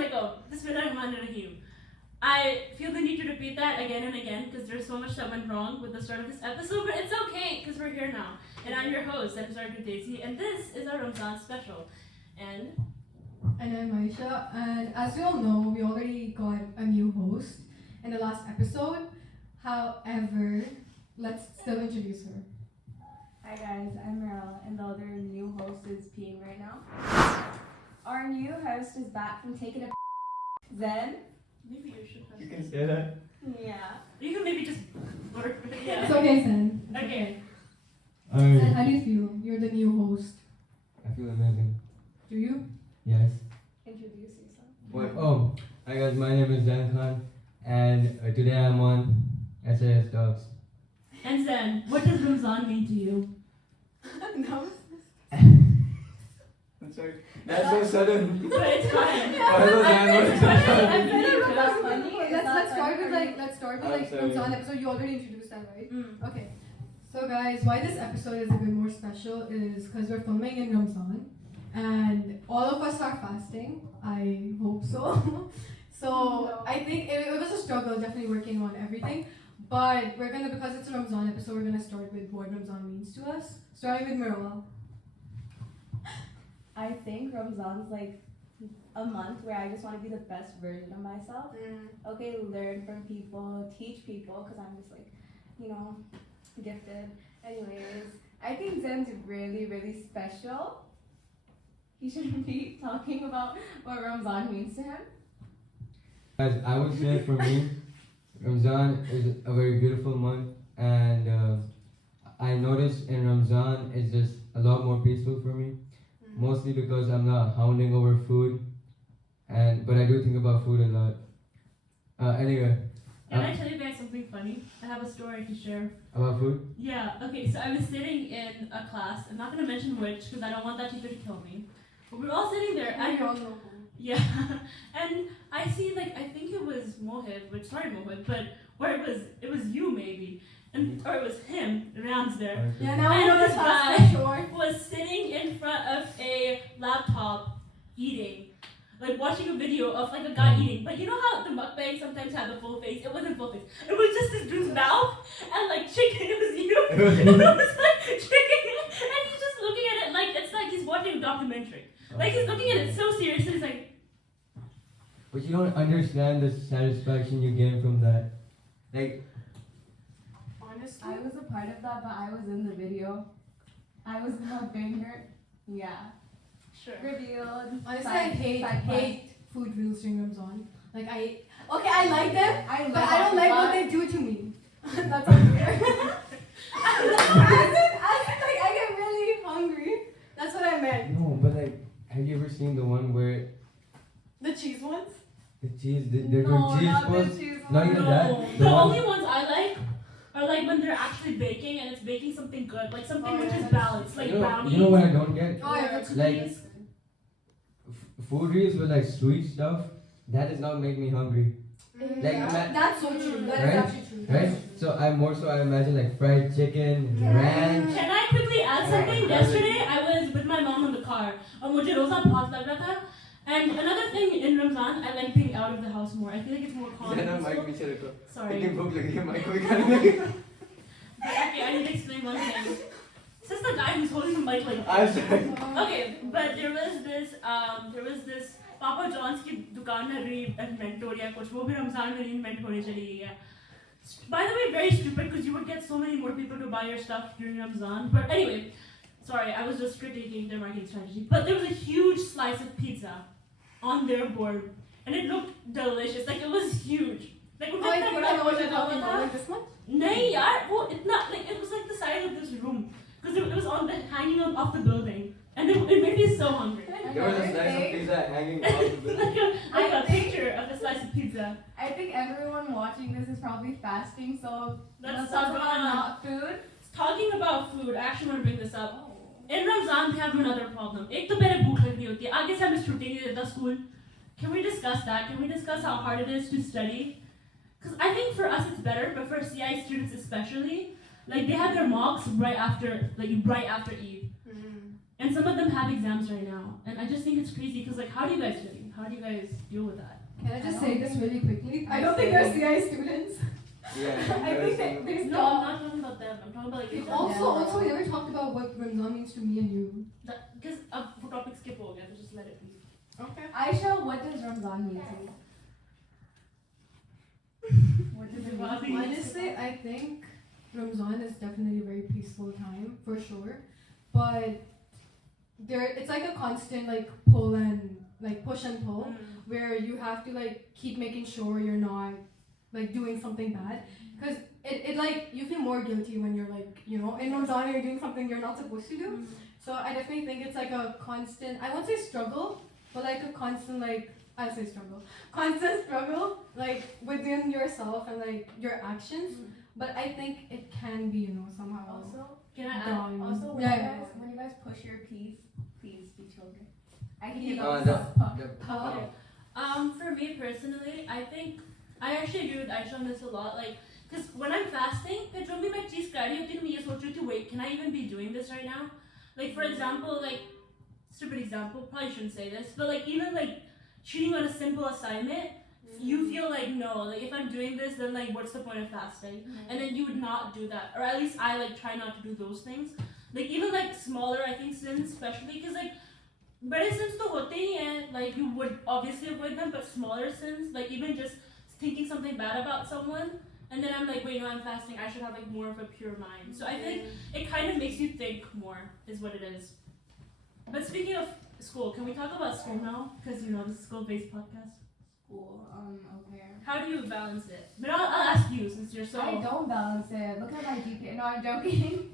Assalamualaikum. Bismillahirrahmanirrahim. I feel the need to repeat that again and again because there's so much that went wrong with the start of this episode, but it's okay because we're here now. And I'm your host, I'm Sardu Daisy, and this is our Ramzan special. And I'm Aisha, and as you all know, we already got a new host in the last episode. However, let's still introduce her. Hi guys, I'm Meryl, and the other new host is peeing right now. Our new host is back from taking a Zen. maybe you should have. You can say that. Yeah. You can maybe just work. Yeah. It's okay, Sen. Okay. Sen, how do you feel? You're the new host. I feel amazing. Do you? Yes. Introduce yourself. What? Oh, hi guys, my name is Zan Khan, and today I'm on SIS Talks. And Zen, what does Ramzan mean to you? No. I'm sorry. That's so sudden. But it's fine. Hello, Zan. That's funny. Let's start with I'm like sorry. Ramzan episode. You already introduced that, right? Mm. Okay. So guys, why this episode is a bit more special is because we're filming in Ramzan, and all of us are fasting. I hope so. So I think it was a struggle, definitely working on everything. But we're gonna, because it's a Ramzan episode, we're gonna start with what Ramzan means to us. Starting with Marilla. I think Ramzan's like a month where I just want to be the best version of myself. Okay, learn from people, teach people, because I'm just like, gifted. Anyways, I think Zen's really, really special. He shouldn't be talking about what Ramzan means to him. Guys, I would say for me, Ramzan is a very beautiful month, and I notice in Ramzan it's just a lot more peaceful for me. Mostly because I'm not hounding over food, but I do think about food a lot. Anyway. Can I tell you guys something funny? I have a story to share. About food? Yeah, okay, so I was sitting in a class, I'm not going to mention which because I don't want that teacher to kill me. But we were all sitting there, and yeah, and I see, like, I think it was Mohit, but, or it was you maybe, or it was him, Ram's there. Yeah, now I know And this this class guy for sure. was sitting in front of a laptop eating. Like watching a video of like a guy eating. But you know how the mukbang sometimes have the full face? It wasn't full face. It was just this dude's mouth and like chicken. It was you. It was like chicken. And he's just looking at it like it's like he's watching a documentary. Like he's looking at it so seriously. He's like, But you don't understand the satisfaction you gain from that. Like, Honestly, I was a part of that, but I was in the video. I was helping her. Yeah. sure. Revealed. honestly, Side- I side hate food reels during Ramzan. Like I like them, I but I don't like what that. they do to me. That's unfair. Like I get really hungry. That's what I meant. no, but like, have you ever seen the one where The cheese ones. the cheese, they're No, doing cheese not the balls? cheese Not even No. that. The one- only ones I like are like when they're actually baking and it's baking something good. Like something which is balanced. Like brownies. you know what I don't get? Oh, yeah, that's Like- cookies. Food reels with like sweet stuff, that does not make me hungry. Like, That's so true. That is Right? actually true. Right? So I imagine like fried chicken, ranch. Can I quickly add something? Yesterday I was with my mom in the car. और मुझे रोज़ा बहुत लग रहा था. And another thing in Ramzan, I like being out of the house more. I feel like it's more calm. and peaceful. Sorry. But okay, I need to explain one thing. This is the guy who's holding the mic like. I'm sorry. Okay, but there was this Papa John's की दुकान है reinvent हो रही है कुछ वो भी रमजान में reinvent होने चली गई है. By the way, very stupid because you would get so many more people to buy your stuff during Ramzan. But anyway, sorry, I was just critiquing their marketing strategy. But there was a huge slice of pizza on their board, and it looked delicious. Like it was huge. Like Oh, I think I know what you're talking about. Like this one? नहीं यार वो इतना like it was like the size of this room because it was on the hanging on off the building and it made me so hungry. There was a slice of pizza hanging off the building. like a picture of a slice of pizza. I think everyone watching this is probably fasting, so Let's talk talk about about not food. talking about food. I actually want to bring this up. In Ramzan, we have another problem. एक तो मेरे भूख लग रही होती है. आगे से हमें छुट्टी नहीं देता school. Can we discuss that? Can we discuss how hard it is to study? Because I think for us it's better, but for CI students especially, like they have their mocks right after Eid. And some of them have exams right now. And I just think it's crazy because like how do you guys study? how do you guys deal with that? Can I just say this really quickly? I don't think they're CI students. Yeah. I think they No, I'm not talking about them. I'm talking about like Also, we never talked about what Ramzan means to me and you. because for topic skip ho gaya, so just let it be. Okay. Aisha, what does Ramzan mean to you? What does it mean? Honestly, I think Ramzan is definitely a very peaceful time for sure, but it's like a constant like pull and like push and pull where you have to like keep making sure you're not like doing something bad, because it like you feel more guilty when you're like, you know, in Ramzan you're doing something you're not supposed to do. So I definitely think it's like a constant, I won't say struggle, but like a constant like, I say struggle, constant struggle like within yourself and like your actions. But I think it can be, you know, somehow Also, Can I add? done. also when, Yeah, you yeah, guys, when you guys push your piece, please be children. I can Yeah. hear Okay. For me personally, I think I actually agree with Aisha on this a lot. Like, because when I'm fasting, फिर जो भी मैं चीज़ कर रही होती हूँ, मैं ये सोच रही थी, wait, can I even be doing this right now? Like, for example, like, stupid example, probably shouldn't say this, but like even like cheating on a simple assignment, you feel like no, like if I'm doing this, then like what's the point of fasting? And then you would not do that, or at least I like try not to do those things. Like even like smaller, I think sins, especially because like bigger sins to hote hi hain, like you would obviously avoid them, but smaller sins, like even just thinking something bad about someone, and then I'm like, wait, no, I'm fasting. I should have like more of a pure mind. So I think it kind of makes you think more, is what it is. But speaking of school, can we talk about school now? Because you know this is a school-based podcast. School, okay. How do you balance it? But I'll ask you since you're so. I don't balance it. Look at my GPA. No, I'm joking.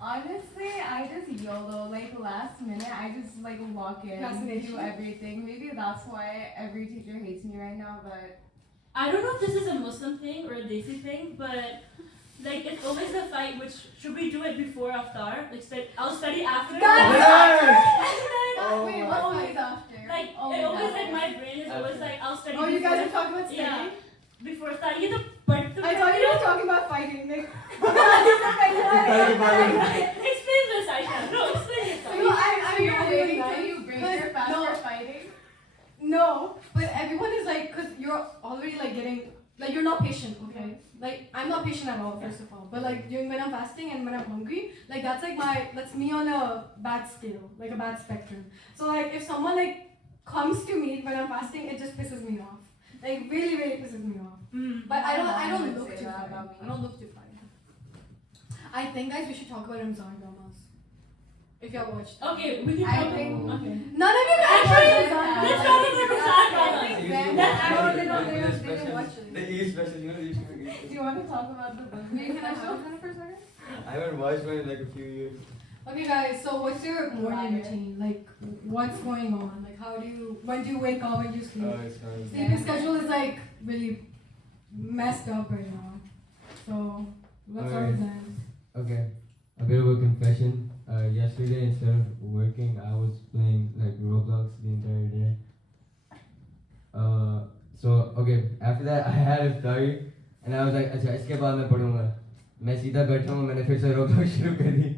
Honestly, I just YOLO. Like last minute, I just like walk in, do everything. Maybe that's why every teacher hates me right now. But I don't know if this is a Muslim thing or a Desi thing, but like it's always a fight. Which should we do it before after? Like I'll study after. oh, wait, what always after? Like Always it always after. like my brain is always like I'll study. Oh, you guys are before- talking about studying? Yeah. Before studying, you know, but I thought you were talking about fighting. Like, explain this, Aisha. No, explain it. No, I'm You're not waiting doing till that. you break But your fast no. for fighting? No, but everyone is like, because you're already like getting, like you're not patient, okay? Like, I'm not patient at all, first of all. But like, during when I'm fasting and when I'm hungry, like that's like that's me on a bad scale, like a bad spectrum. So like, if someone like comes to me when I'm fasting, it just pisses me off. Like, really, really pisses me off. But I don't would look say to that fight. about me. I don't look to fight. I think, guys, we should talk about Ramzan dramas. If y'all watched. Okay, we can I talk. think- Okay. None of you guys Actually, watched Ramzan. let's talk about Ramzan dramas. I think Usually- then- I usually don't the know, they special- didn't watch it. The E special, you know the Do you want to talk about the book? Wait, can I show? for a second? I haven't watched one in like a few years. Okay, guys. So, what's your morning routine? Like, what's going on? Like, when do you wake up? When do you sleep? Oh, it's fine. Sleeping schedule is like really messed up right now. So, let's start with that. Okay, a bit of a confession. Yesterday, instead of working, I was playing like Roblox the entire day. So okay, after that I had a study, and I was like, अच्छा इसके बाद मैं पढ़ूंगा. मैं सीधा बैठा हूँ, मैंने फिर से Roblox शुरू कर दी.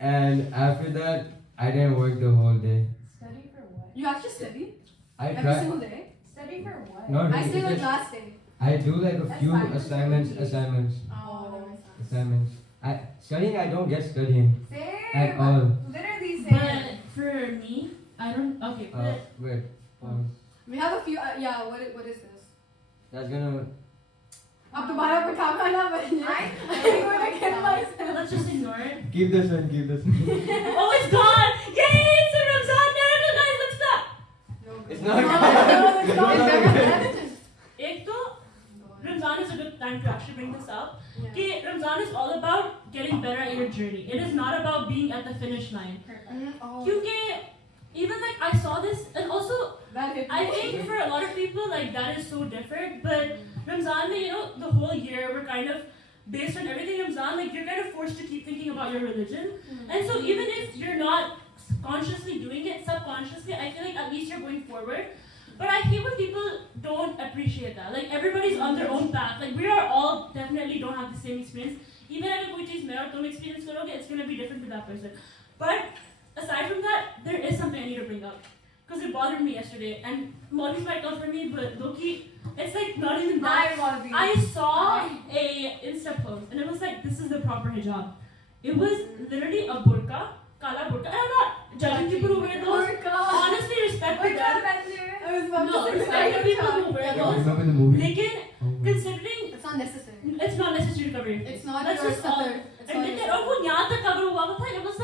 And after that, I didn't work the whole day. Study for what? You actually study I every tried. single day? Study for what? Not I really, stayed it's like just- last day. I do like a few Assignments or assignments. Oh, that makes sense. Assignments. Studying, I don't get studying Same. at all. Literally But same. for me, I don't. Okay, but Wait. We have a few. Yeah. What is this? That's gonna. अब दोबारा बैठा खाना बने. I'm going to get myself. let's just ignore it. Keep this one. Keep this one. Oh, it's gone! Yay! It's a Ramzan miracle, guys. Let's stop. It's not No, gone. it's not. It's very bad. Ek to, Ramzan is a good time to actually bring this up. Yeah. Okay, Ramzan is all about getting better at your journey. It is not about being at the finish line. Oh, Kyunki, even like I saw this, and also that hit I me. think for a lot of people like that is so different. But Ramzan, mein, you know, the whole year we're kind of based on everything Ramzan. Like you're kind of forced to keep thinking about your religion, and so even if you're not consciously doing it, subconsciously, I feel like at least you're going forward. But I hate when people don't appreciate that. Like everybody's on their own path. Like we are all definitely don't have the same experience. Even if कोई चीज़ मैं और तुम experience करोगे, it's gonna be different to that person. But aside from that, there is something I need to bring up. because it bothered me yesterday. And Molly's might come for me, but Loki, it's like not even that. I saw a Insta post and it was like, this is the proper hijab. It was literally a burqa, kala burqa. And I'm not judging people who wear those. Honestly, respect to them. I was about No, to say respect to people who wear Yeah, those. remember the movie? Lekin, considering it's not necessary. it's not necessary to cover your face. It's not That's your just all. sucker. It's not Admit your it. और वो यहाँ तक cover हुआ था. It was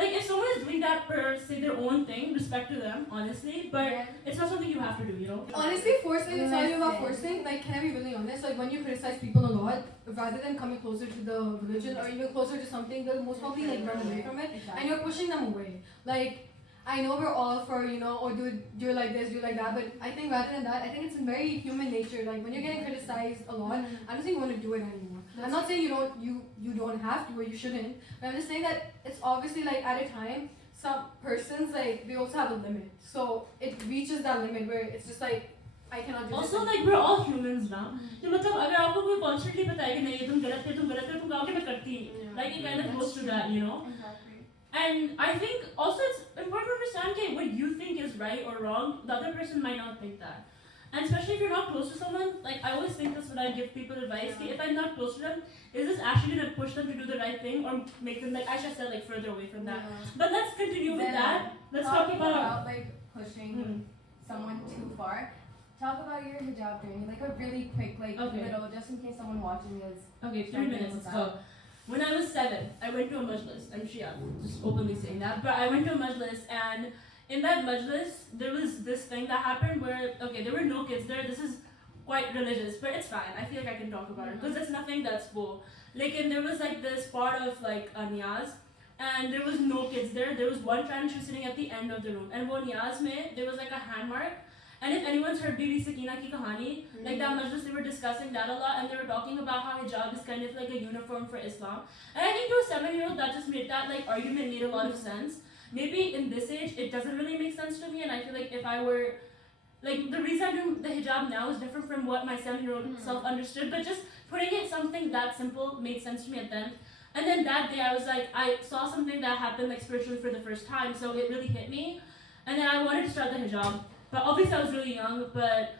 like if someone is doing that for say their own thing, respect to them, honestly. But Yeah. it's not something you have to do, you know. Honestly, forcing, to tell you about forcing, like, can I be really honest? Like, when you criticize people a lot, rather than coming closer to the religion or even closer to something, they'll most probably like run away from it, and you're pushing them away. Like, I know we're all for, you know, or do like this, do like that, but I think rather than that, I think it's in very human nature. Like, when you're getting criticized a lot, I don't think you want to do it anymore. I'm not saying you don't have to or you shouldn't, but I'm just saying that it's obviously like at a time, some persons like they also have a limit. So it reaches that limit where it's just like I cannot do Also, this. like we're all humans now. तो मतलब अगर आपको कोई constantly बताए कि नहीं ये तुम गलत है तुम कहोगे मैं करती नहीं. Like it kind of goes to that, you know. Exactly. And I think also it's important to understand that what you think is right or wrong, the other person might not think that. And especially if you're not close to someone, like I always think this when I give people advice, if I'm not close to them, is this actually going to push them to do the right thing or make them, like I should say, like further away from that? But let's continue with that. Let's talk about like pushing someone too far. Talk about your hijab journey, like a really quick, like little, just in case someone watching is. Okay, 3 minutes. Let's go. When I was 7, I went to a majlis. I'm Shia, just openly saying that. But I went to a majlis, and in that majlis, there was this thing that happened where, okay, there were no kids there. This is quite religious, but it's fine. I feel like I can talk about it because it's nothing that's full. Like, and there was like this part of like a niyaz, and there was no kids there. There was one friend, she was sitting at the end of the room, and wo niyaz mein, there was like a hand mark. And if anyone's heard Bibi Sakina ki kahani, like that majlis, they were discussing that a lot, and they were talking about how hijab is kind of like a uniform for Islam. And I think to a 7-year-old, that just made that like argument made a lot of sense. Maybe in this age, it doesn't really make sense to me, and I feel like if I were, like the reason I'm doing the hijab now is different from what my 7-year-old self understood, but just putting it something that simple made sense to me at then. And then that day I was like, I saw something that happened like spiritually for the first time, so it really hit me. And then I wanted to start the hijab. But obviously I was really young, but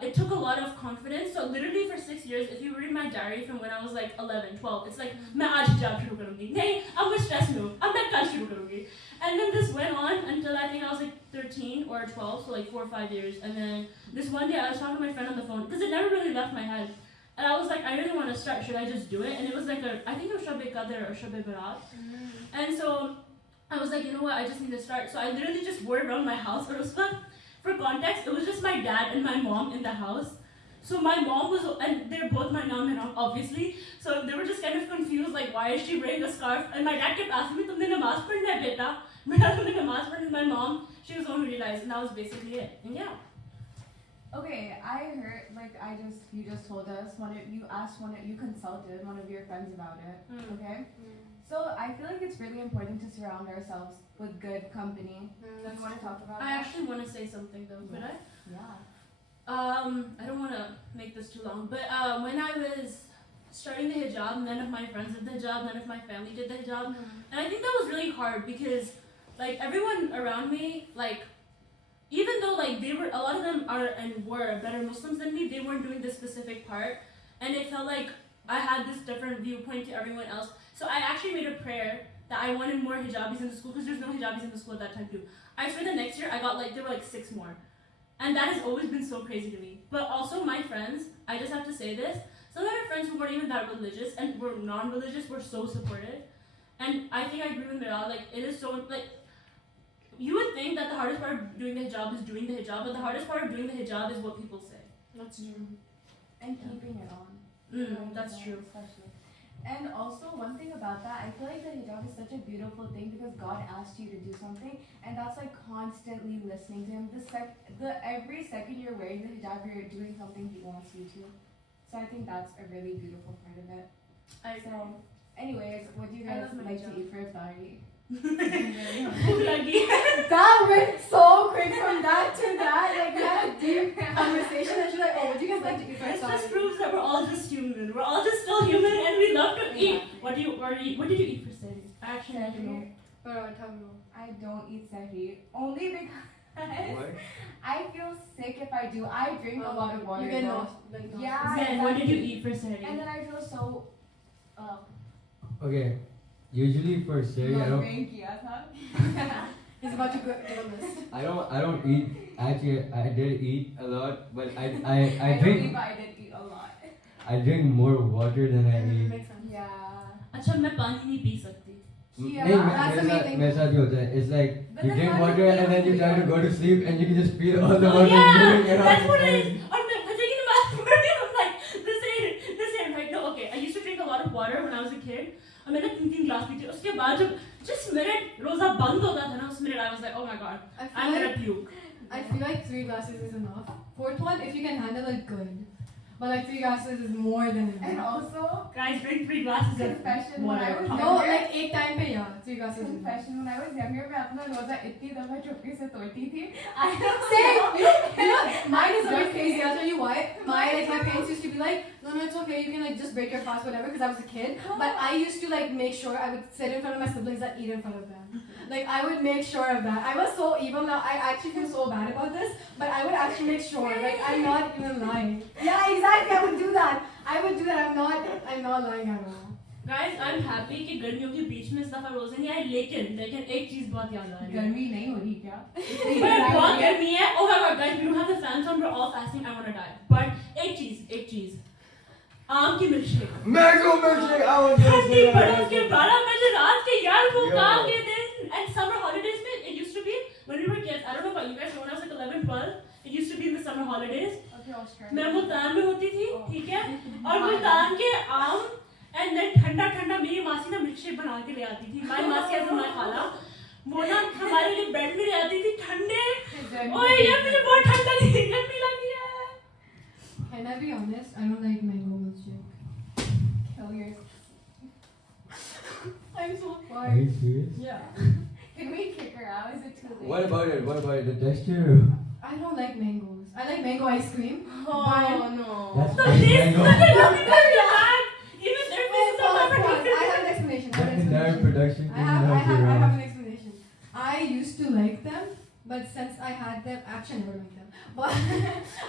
it took a lot of confidence. So literally for 6 years, if you read my diary from when I was like 11, 12, it's like, मैं आज hijab शुरू करूँगी. नहीं, अब मैं stress में हूँ. अब मैं कल शुरू करूँगी. And then this went on until I think I was like 13 or 12, so like 4 or 5 years. And then this one day I was talking to my friend on the phone, because it never really left my head. And I was like, I really want to start. Should I just do it? And it was like I think it was Shabe Qadr or Shabe Barat. And so I was like, you know what? I just need to start. So I literally just wore it around my house. But it was fun. For context, it was just my dad and my mom in the house. So my mom was, and they're both my mom and mom, obviously. So they were just kind of confused, like, why is she wearing a scarf? And my dad kept asking me, "Tumne namaz padhna hai, beta?" Tumne namaz padhna. My mom, she was the one who realized, and that was basically it. And yeah. Okay, I heard, like, you just told us, you consulted one of your friends about it, okay? So I feel like it's really important to surround ourselves with good company. Do you want to talk about I that? actually want to say something though, could I? Yeah. I don't want to make this too long, but when I was starting the hijab, none of my friends did the hijab, none of my family did the hijab, and I think that was really hard because, like, everyone around me, like, even though like a lot of them were better Muslims than me, they weren't doing this specific part, and it felt like I had this different viewpoint to everyone else. So I actually made a prayer that I wanted more hijabis in the school because there's no hijabis in the school at that time too. I swear the next year I got like there were like 6 more. And that has always been so crazy to me. But also my friends, I just have to say this, some of my friends who weren't even that religious and were non-religious were so supportive. And I think I agree with Miral, like it is so, like, you would think that the hardest part of doing the hijab is doing the hijab, but the hardest part of doing the hijab is what people say. That's true. And keeping it on. That's true. Especially. And also, one thing about that, I feel like the hijab is such a beautiful thing because God asked you to do something, and that's like constantly listening to Him. Every second you're wearing the hijab, you're doing something He wants you to. So I think that's a really beautiful part of it. So, anyways, what do you guys like to eat for iftari? That went so quick from that to that. Like, we had a deep conversation, and she's like, "Oh, what do you guys like to eat for This iftari?" just proves that we're all just human. We're all just still human, and we love to eat. What did you eat for Sahri? I actually don't know. I don't eat sahri only because What? I feel sick if I do. I drink a lot of water. You get though. lost. Like, Yeah. Zen, what did you eat for And Sahari? then I feel so. Okay. Usually for Siri, I don't. He's about to give a list. I don't eat. Actually, I did eat a lot, but I I drink. believe I did eat a lot. I drink more water than I eat. Makes sense. Yeah. अच्छा मैं पानी नहीं P सकती. Yeah, नहीं that's the main thing. मेरे साथ भी होता है. It's like But you then drink how do water you and then you feel? try to go to sleep and you can just feel all the Oh, water yeah, moving around. that's what it your is. head. और मैं taking a bath morning, I'm like, this ain't right. No, okay. I used to drink a lot of water when I was a kid. और मैंने 3 glass P थी. उसके बाद जब जिस minute रोजा बंद होता था ना, उस minute I was like, oh my god, I'm gonna puke. I feel like 3 glasses is enough. Fourth one, if you can handle it, good. But like 3 glasses is more than enough. And also, Guys, drink 3 glasses of confession, when water. I was No, like 8 time पे yeah, 3 glasses is enough. confession, when I was younger, मैं अपना रोजा इतनी दफा चुपके से तोड़ती थी. I Same. You know, mine is a bit crazy. I'll tell you why. My parents used to be like, no, it's okay. You can like just break your fast, whatever. Because I was a kid. But I used to like make sure I would sit in front of my siblings and eat in front of them. Like I would make sure of that. I was so evil now. I actually feel so bad about this. But I would actually make sure. Like I'm not even lying. Yeah, exactly. I would do that. I would do that. I'm not lying at all. Guys, I'm happy कि गर्मियों के बीच में इस दफा रोजे नहीं आए, लेकिन एक चीज बहुत याद आ रही है. गर्मी नहीं हो रही क्या? But बहुत गर्मी है. Oh my god, guys, we don't have the fans on. We're all fasting. I wanna die. But एक चीज. आम की milkshake. Mango milkshake. I was just ठंडी बर्फ के 12 बजे रात के यार वो Yo. कहाँ के दिन. And summer holidays में it used to be when we were kids. I don't know about you guys, but when I was like 11, 12, it used to be in the summer holidays. Okay, Australia. मैं मुल्तान में होती थी, ठीक है? और मुल्तान के आम and then ठंडा मेरी मासी ना मिल्कशेक बना के ले आती थी. My मासी as in my खाला. वो ना हमारे लिए ब्रेड में ले आती थी ठंडे. ओए यार मुझे बहुत ठंडा लगी है. Can I be honest? I don't like mango milkshake. Kill yours. I'm so Are quiet. you serious? Yeah. Can we kick her out? Is it too late? What about it? The texture? I don't like mangoes. I like mango ice cream. Oh no. That's The fresh taste mango. of it doesn't come back. Even their faces are Pause. not I have an explanation. Legendary production I team have knows you an wrong. explanation. I used to like them, but since I had them, actually I never liked them. But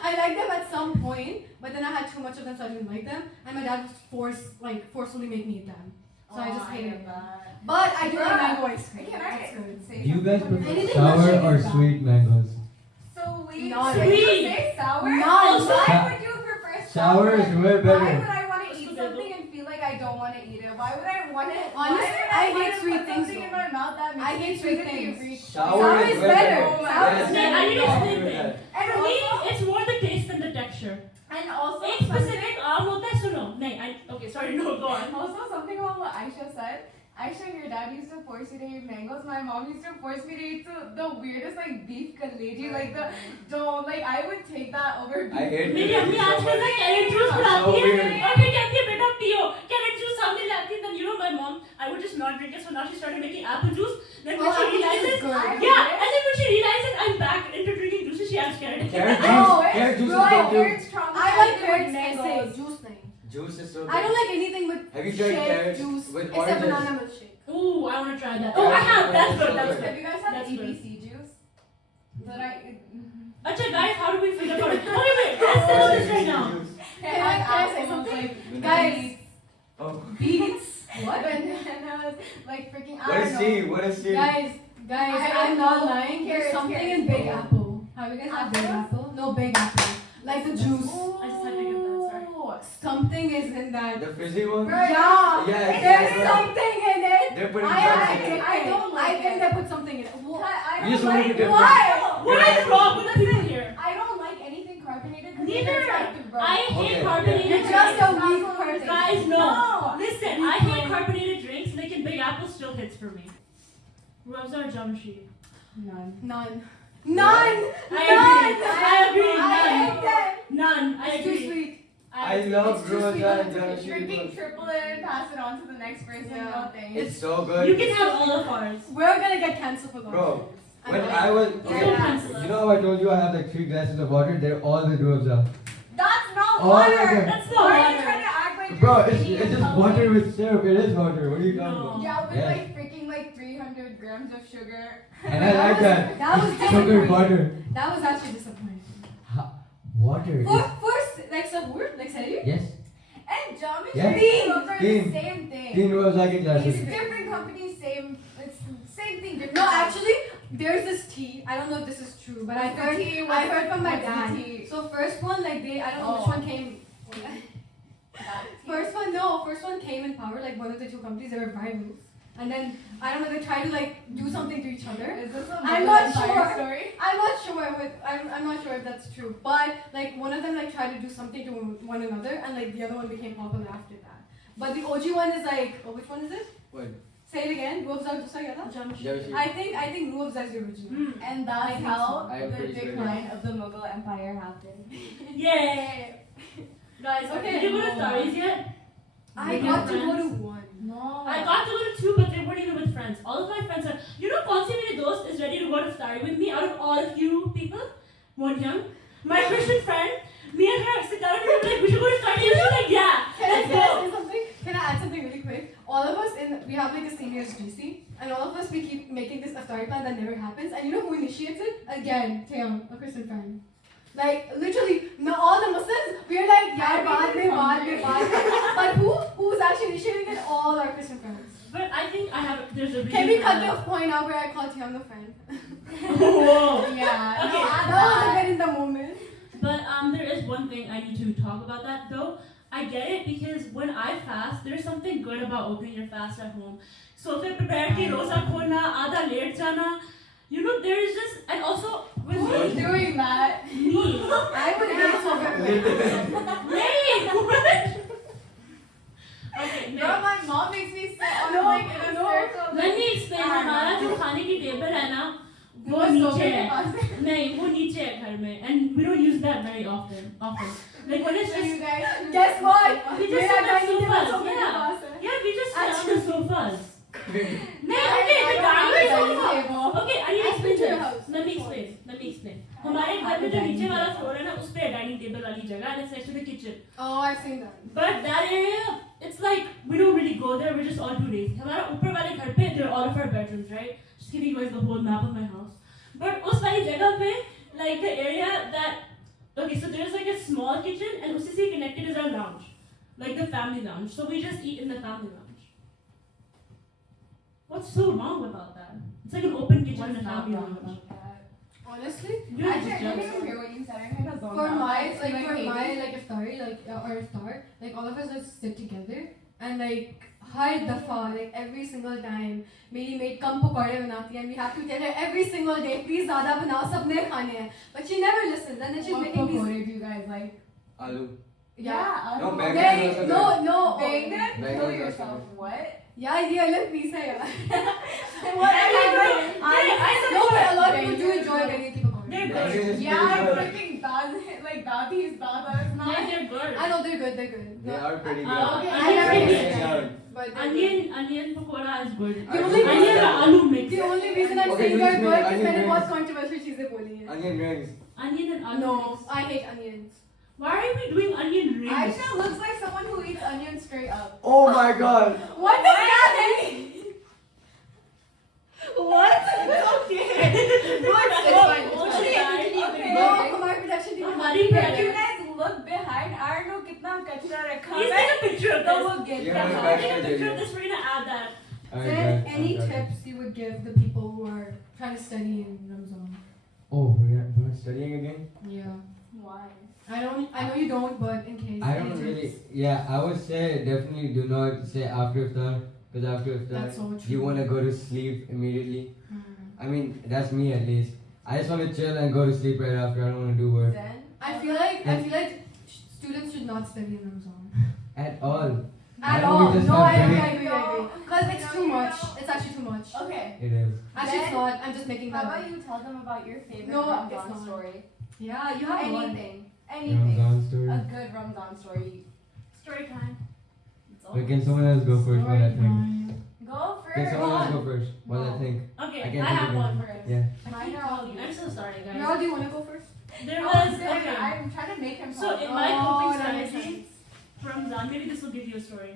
I liked them at some point, but then I had too much of them, so I didn't like them. And my dad forcefully made me eat them, so I just hated them. But I do like mango ice cream. Can That's I good. say Do you guys something? prefer Anything sour milkshake or is bad. sweet mangoes? Sweet. Not Did you sweet. say sour? No. Why would you prefer Sour is way Why better. would I want to eat something and feel like I don't want to eat it? Why would I want to? Honestly, I hate sweet things, Something in though. my mouth that makes I hate me sweet physically things. weak. Sour is way better. Oh my Sour God. is Yeah, I need to better. explain things. And For me, also, it's more the taste than the texture. and also एक specific आम होता है सुनो. नहीं, okay, sorry, no, go on. Also, something about what Aisha said. Aisha, your dad used to force you to eat mangoes. My mom used to force me to eat the weirdest like beef kaleji, like the don't like I would take that over beef. I hate मेरी अम्मी so आजकल ना much. Carrot juice So बनाती है weird. और फिर कहती है बेटा पियो कैरेट जूस सामने लाती है. Then you know my mom, I would just not drink it. So now she started making apple juice. Then when Oh, she apple juice is realizes, good. yeah, and then when she realizes I'm back into drinking juices, she adds carrot. Carrot Oh, juice. it's Carrot juice is good. good too. Carrot's strong. I like carrots mangoes. ऐसे juice नहीं. Juice is so good. I don't like anything with Have you tried shake, carrots juice with except oranges? banana milkshake. Ooh, I want to try that. Oh, I have. That's good. That's good. Have you guys had That's good. EBC juice? That I. Acha guys, how do we feel about it? Okay, wait. Let's settle this right now. Can I say something? Guys, Oh. beets. What? Bananas, like freaking. I What is don't know. C? What is C? Guys, I I'm know. not lying. There's Carrots, something carrots. in Big Apple. Have you guys had Big Apples? Apple? No, Big Apple. Like the juice. I just had to get that, sorry. Something is in that. The fizzy one? Yeah. Yeah, There's exactly. something in it. They're putting I drugs in it. don't like I think it. they put something in it. I You don't just want to like be different. Why? What is wrong with the people here? I don't like anything carbonated. 'cause it Neither. tastes like the road. I hate Okay, carbonated You're drinks. just a weak person. Guys, no. No. Listen, I hate carbonated drinks. Like in Big Apple still hits for me. Rubs are jamshi. None. None. None. I agree. I agree. I hate None. them. None. I It's too agree. sweet. I love It's too Rosa sweet. and Drinking Jamshi. triple it and pass it on to the next person. Yeah. No thanks. It's so good. You can have all of ours. We're gonna get cancelled for that. Bro, when I was okay, Yeah. you know how I told you I have like 3 glasses of water? They're all the Ruabza. That's not All water. of them. That's Why not are you water. trying to act like Bro, you're it's skinny and just healthy? water with syrup. It is water. What are you talking No. about? Yeah, with Yeah. like freaking like 300 500 grams of sugar. And I like that. That was Sugar disappointing. butter. That was actually disappointing. Water. First, like sahur, like sahur. Yes. And Jami Yeah. those are the Teen. same thing. Teen was like it last It's week. different companies, it's same thing. Different No, actually, there's this tea. I don't know if this is true, but I heard from my what's the dad. tea? So first one, like I don't know which Oh. one came. First one came in power. Like one of the two companies, they were rivals, and then I don't know. They tried to like do something to each other. Is this a I'm not Empire sure. story? I'm not sure. I'm not sure if that's true. But like one of them like tried to do something to one another, and like the other one became popular after that. But the OG one is like, which one is it? What? Say it again. Ruafza just like that. Jamshid. I think Ruafza is the original. And I that's think how so. I am the pretty sure. decline of the Mughal Empire happened. Yay! Guys, Okay. did you go to Starry's yet? I With got your to go to friends? one. No. I got to go to two, but they weren't even with friends. All of my friends are, you know, Konsi mere dost is ready to go to Starry with me out of all of you people. Monhyang, my Christian friend, me and her sit down and we were like, we should go to Starry. And she's like, yeah, let's Can I go. say something? Can I add something really quick? All of us we have like a seniors GC, and all of us we keep making this iftari plan that never happens. And you know who initiates it? Again, Taeyong, a Christian friend. Like literally, no, all the Muslims, we're like, yeah, baad mein. But who's actually initiating it? All our Christian friends. But I think there's a reason. Can we for cut that. the point out where I called Taeyong a friend? Whoa. Yeah. Okay. That was a bit in the moment. But there is one thing I need to talk about that though. I get it because when I fast, there's something good about opening your fast at home. So if prepare ke roza kholna, aadha late jana, you know there is just, and also with Who's me, doing that? I would hate so very Hey, what? Okay, Bro, no. my mom makes me sit on No, like in a no. circle. Let me explain. हमारा जो खाने की table है ना, वो नीचे है. नहीं, वो नीचे है घर में, and we don't use that very often. Like when it's So you just, guys, Guess what? we just sit on sofas. Yeah. Yeah, we just sit on the sofas. No, I okay, the don't dining have a sofa. dining table. Okay, I need to I've been explain to your this. house. Let me explain. हमारे घर में जो नीचे वाला floor है ना, उस पे डाइनिंग टेबल वाली जगह, and it's next to the kitchen. Oh, I've seen that. But that area, it's like we don't really go there. We're just all too lazy. हमारा ऊपर वाले घर पे, they're all of our bedrooms, right? Just giving you guys the whole map of my house. But उस वाली जगह पे, like the area that, okay, so there's like a small kitchen, and उसी से connected is our lounge, like the family lounge. So we just eat in the family lounge. What's so wrong about that? It's like an open kitchen in a family lounge. Honestly, You're Actually, just I didn't jealous. even hear what you said. I kind of zoned for out. my So you hate it? iftari, our iftar, like all of us just sit together and like har dafa, like every single time, मेरी maid कम पकौड़े बनाती है, and we have to tell her every single day, please ज़्यादा बनाओ, सबने खाने हैं. But she never listens, and then she's What making these. pakode do you guys like? Aloo. Yeah. No, I- bacon They, is also no, good. no. Bacon? Bacon Kill is also yourself. good. What? Yeah, ये अलग piece है यार. What I are you like doing? I No, but a lot of people do Bacon. enjoy banging की पकौड़े. They're Bacon good. is Yeah, I'm pretty good. freaking like Dadi's Dada is not. Yeah, they're good. I know they're good. They're good. They are pretty good. Okay, I never onion, tasted Yeah. it, but they're good. onion pakora is good. The only Onion reason- or aloo mix. The only reason I'm Okay, saying you they're just good make is onion मैंने rings. बहुत controversial चीजें बोली हैं. Onion rings. Onion and aloo No, mix. I hate onions. Why are we doing onion rings? Aisha looks like someone who eats onions straight up. Oh my god. What does that mean? What? Okay. It's fine, it's fine. Okay. No, हमारे production team हमारी If production- you guys look behind, I don't know कितना कचरा रखा Please है. take a picture of तो this. वो गिर Yeah, रहा I'm है. Take a backstage picture area. of this. We're gonna add that. Alright, Then guys, any alright. tips you would give the people who are trying to study in Ramzan? Oh, we're studying again? Yeah. Why? I know you don't, but in case. I any don't tips? really. Yeah, I would say definitely do not say after iftar, because after That's so iftar true. you want to go to sleep immediately. Hmm. I mean, that's me at least. I just want to chill and go to sleep right after. I don't want to do work Then? I feel like students should not study in Ramzan. at all. Why At don't we all. just No, have I break? agree. Because it's too much. It's actually too much. Okay. It is. Actually, it's Then- not. I'm just making How that about up. you tell them about your favorite No, it's Ramadan not. story? Yeah, you have one. Anything. Anything. Ramadan story. A good Ramadan story. Story time. It's all- Wait, can someone else go first? What I think. Go first. Can someone else go first? What I No. think. Okay, I I can't have think of one. First. Yeah. Mine are all I'm so sorry, guys. Meral, do you want to go first? There Oh, was good. okay. I'm trying to make him So talk. in my Oh, coping that makes strategy from Ramzan, maybe this will give you a story,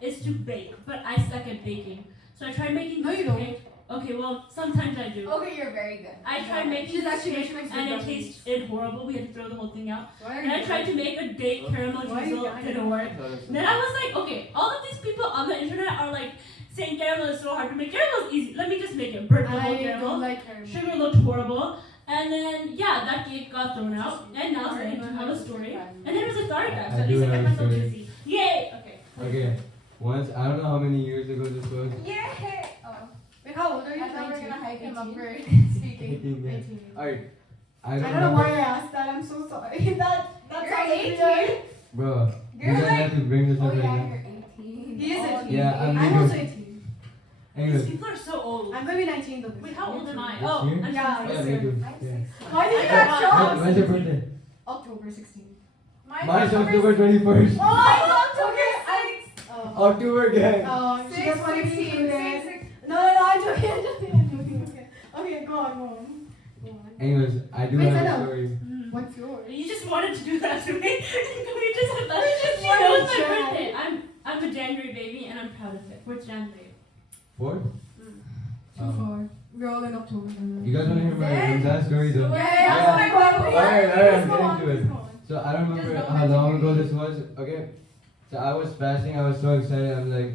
is to bake. But I suck at baking, so I tried making No, this you don't. cake. Okay, well, sometimes I do. Okay, you're very good. I tried making She's this actually- cake she makes and good it brownies. tasted horrible. We had to throw the whole thing out. Why are And I you tried to make a date caramel Why are you drizzle. dying? Didn't work. Then I was like, okay, all of these people on the internet are like saying caramel is so hard to make. Caramel is easy. Let me just make it. Burn the whole I don't caramel. like caramel. Sugar looked horrible. And then, yeah, that cake got thrown out. And now I need to have a story. And then it was a third time. So I at do least I have kept a myself story. busy. Yay! Okay. Okay. Once, I don't know how many years ago this was. Yay! Oh, Wait, how old are you? I thought we were 19? gonna hype him up 18? for 18. speaking. 18, yeah. 18. Alright. I I don't don't know why I remember. asked that. I'm so sorry. that You're sounds 18. weird. Bro, you You're guys like- have to bring this Oh up right yeah, now. you're 18. He is Oh, 18. Yeah, I'm I'm legal. also 18. These Anyways. people are so old. I'm gonna be 19 though. Wait, how old am I? This Oh, year? I'm Yeah, Oh, just- yeah, me too. I'm Yeah. 16. Why did you I get got- shocked? When's your birthday? October 16. Mine's October 21st. Oh, October 6. October gang. She just wanted to be included. No, I'm joking. I'm joking. Okay. Okay, go on. Go on. Anyways, I do Wait, have Sana. a story. Mm. What's yours? You just wanted to do that to me. We just had that. just She wanted knows to my try. birthday. I'm a January baby and I'm proud of it. What's January? 4th? Too far. We're all in October. You guys want to hear my Ramzan story though? Yeah, Oh my God, Alright, Let's I'm go getting on, to let's it. go on. So I don't Just remember don't how long mention ago your this was. Okay. So I was fasting. I was so excited. I'm like,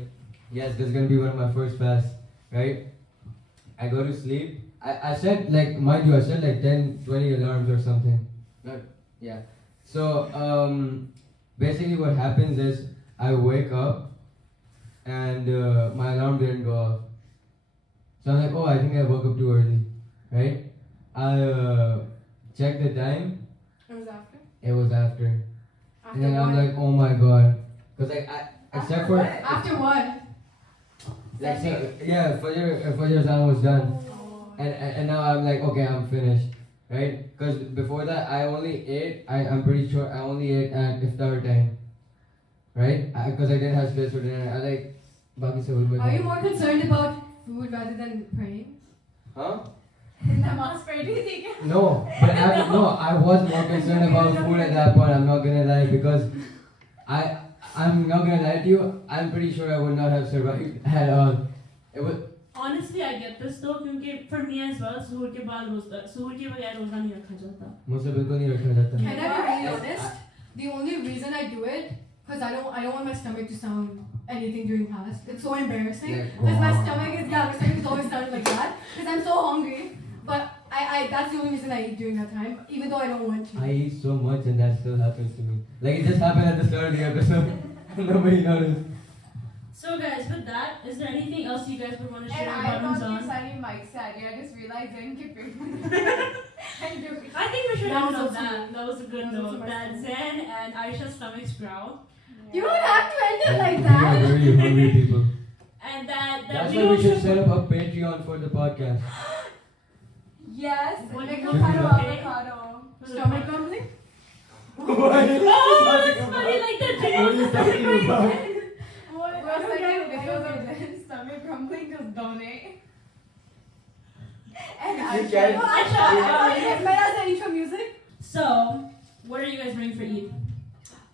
yes, this is gonna be one of my first fasts, right? I go to sleep. I set like, mind you, I set like 10, 20 alarms or something. Not, yeah. So basically what happens is I wake up and my alarm didn't go off. So I'm like, oh, I think I woke up too early, right? I check the time. It was after? It was after. After And then I'm what? like, oh my god. Because like, except for, After what? like, so, yeah, Fajr Zan was done. And now I'm like, okay, I'm finished. Right? Because before that, I only ate, I'm pretty sure I only ate at iftar time. Right? Because I didn't have space for dinner. I like, baki se bol Are you more concerned about food rather than praying? Huh? Namaz pढ़ रही थी क्या? No, but I was more concerned about food at that point. I'm not gonna lie because I'm not gonna lie to you. I'm pretty sure I would not have survived at all. It was Honestly, I get this though, क्योंकि for me as well, suhoor के बाद रोजा, सुहूर के बगैर रोजा नहीं रखा जाता. मुझसे बिल्कुल नहीं रखा जाता. Can I be really honest? The only reason I do it, because I don't want my stomach to sound anything during fast. It's so embarrassing. Like, Because my oh. stomach is always sounding like that. Because I'm so hungry. But I that's the only reason I eat during that time, even though I don't want to. I eat so much and that still happens to me. Like it just happened at the start of the episode. Nobody noticed. So guys, with that, is there anything else you guys would want to And share I about thought you Ramzan? said Mike said. I just realized then keep it. I'm joking. I think we should That end was on also- that. That was a good that was also note. my That stomach. Zen and Aisha's stomachs growl. You don't have to end it like We are that. very hungry people. And that That's we why we also should set up a Patreon for the podcast. Yes. What Like do a you kind of do? avocado. Stomach grumbling? What? Oh, that's funny, like the What are you talking about? What? I don't get it. Videos of this stomach grumbling, just donate. And You I can. Mera se intro music? So, what are you guys bringing for Eid?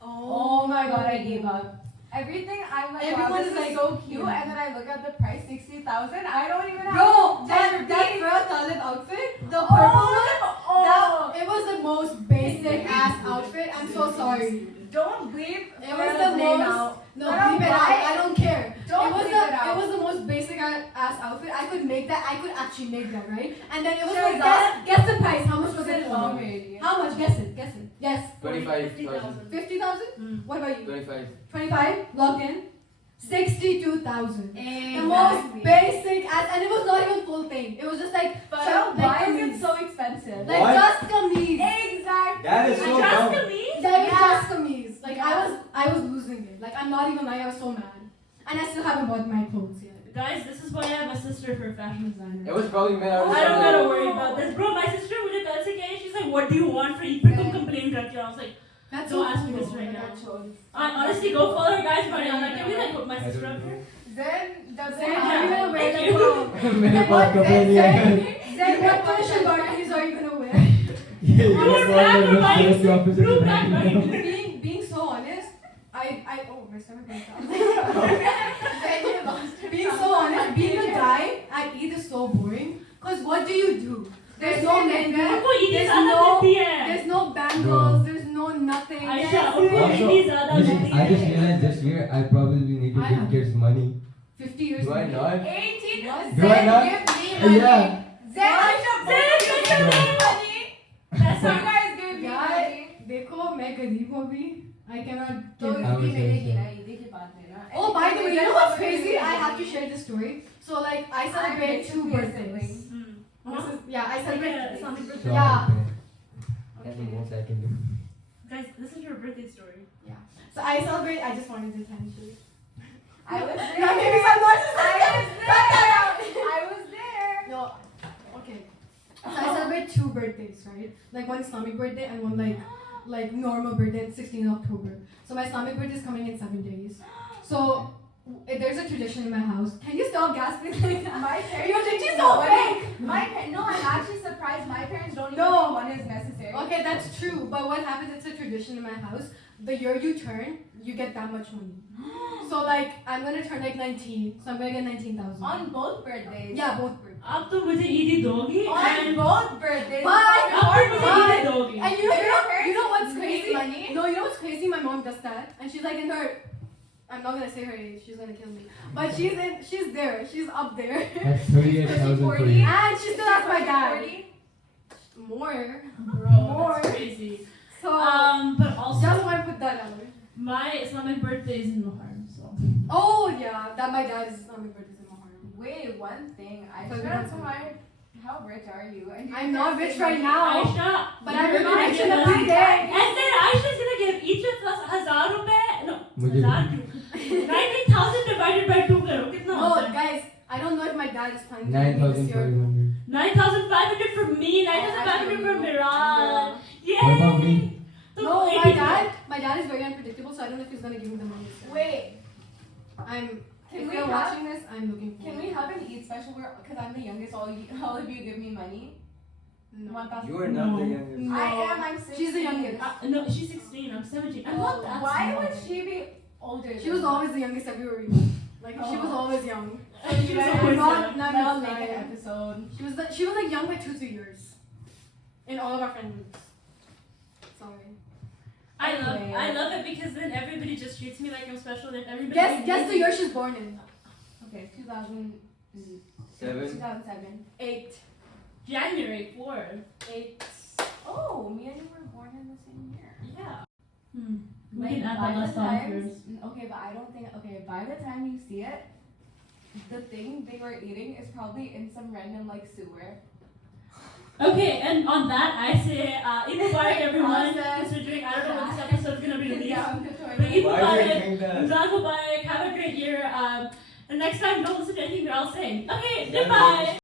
Oh my god, I gave up. Everything I'm like, wow, Everyone this is is like, so cute, yeah. and then I look at the price, 60,000. I don't even have. Bro, that Everything- Farah Talib outfit, the purple one, Oh, it was the most basic ass outfit. I'm so sorry. don't bleep. It was the most. No, But keep it why? out. I don't care. Don't it was bleep it out. It was the most basic ass outfit. I could make that. I could actually make that, right? And then it was Sure, like, that- guess the price. How much was it? long For? already. How much? Guess it. Guess it. Yes. 25,000. 50,000. Mm. What about you? 25. 25. Logged in. 62,000. The Exactly. most basic and it was not even full thing. It was just like But like why is kameez. it so expensive? Like What? just kameez. Exactly. That is so Just dumb. to me? Like Yeah. just kameez. Like Yeah. I was losing it. Like I'm not even lying. I was so mad, and I still haven't bought my clothes yet. Guys, this is why I have a sister for a fashion designer. It was probably made out of I don't something. gotta worry about this. Bro, my sister मुझे कल से कही, she's like, what do you want for Eid? फिर तुम complain करती हो. I was like, That's don't so ask me cool. this right now. Chose. Honestly, go follow her guys, but I'm like, can we like put my I sister don't up know. here? Then does Then it are you gonna wear Thank the you. clothes? मेरे पास कपड़े नहीं है. Then what color barbies are you gonna wear? Yeah, you Blue, just black, want or to white? look the opposite Blue, of black, that. white. being so honest, oh my stomach went down. Being so honest, being a guy Eid is so boring. Cause what do you do? There's no manga. हमको ईदी There's ज़्यादा no, मिलती है. there's no bangles. There's no nothing. Ayesha, Yes. हमको Also, ईदी ज़्यादा listen, मिलती I just है. realized this year I probably need to I give have- kids money. 50 years. Do I later. not? 18. What? Do I not? Give me money. Yeah. Zed, give me money. That's You not. guys give me Guys, money. देखो मैं गरीब हूँ अभी. I cannot तो give I it. was ईदी मिलेगी saying ना, ईदी की बात है ना. Oh, by the way, you know what's crazy? I have to share this story. So like, I celebrate 2 birthdays. This is, yeah, I celebrate Islamic So, birthday. Yeah. That's the most I can do. Guys, this is your birthday story. So I celebrate. I just wanted to attention. I was there. Now maybe some noises. I was there. I was there. No, okay. So I celebrate 2 birthdays, right? Like one Islamic birthday and one like normal birthday, 16th October. So my Islamic birthday is coming in 7 days. So there's a tradition in my house. Can you stop gasping like that? My parents. You're literally so fake. No, I'm actually surprised. My parents don't even No. think one is necessary. Okay, that's true. But what happens? It's a tradition in my house. The year you turn, you get that much money. So like, I'm gonna turn like 19, so I'm gonna get 19,000. On both birthdays. Yeah, both birthdays. अब तो मुझे ईदी दोगी. On And both birthdays. But- अब तो मुझे But- ईदी दोगी. And you know what's crazy? Money? No, you know what's crazy? My mom does that, and she's like in her. I'm not gonna say her age. She's gonna kill me. But she's there. She's up there. That's 38,000 for you. And she still asks my dad. 40? More. Bro, More. that's crazy. So But also, just want to put that out. my Islamic birthday is in Muharram, so. Oh yeah, that my dad's Islamic birthday is in Muharram. Wait, one thing. I But should we have don't- tried. How rich are you? And I'm not rich right now. Aisha, But you're I will be gonna rich give in a us- few days. And then Aisha's gonna give each of us 1,000 रुपए. No, मुझे 19,000 divided by 2 करो. कितना No, होता है? guys, I don't know if my dad is planning to give me this year. 9,500. 9,500 for me, 9,500 for Miran. Yay! What about me? So No, 80. my dad is very unpredictable, so I don't know if he's gonna give me the money this year. Wait, If we you're have- watching this, I'm looking for can we have an Eid special where, because I'm the youngest, all of you give me money? No. 1,000. You are not the No. youngest. No. I am. I'm 16. She's the youngest. No, she's 16, I'm 17. I'm not that Why small. would she be older? She was always the youngest everywhere we went. Like she was always young. She was I'm always not, young. not, Let's not make an lying. episode. She was like young by 2-3 years. In all of our friend groups. Sorry. I love it because then everybody just treats me like I'm special. Then everybody. Guess the year she's born in. Okay, 2007. 2007. 8. January 4th. 8. Oh, me and you were born in the same year. Yeah. We Like, can add by that the last on time- first. Okay, but I don't think. Okay, by the time you see it, the thing they were eating is probably in some random like sewer. Okay, and on that, I say, Eid Mubarak, everyone. Awesome. Considering I don't know when this episode's gonna be released. Yeah, But Eid Why are you Mubarak, doing that? Ramzan Mubarak, have a great year. And next time, don't listen to anything they're all saying. Okay, goodbye.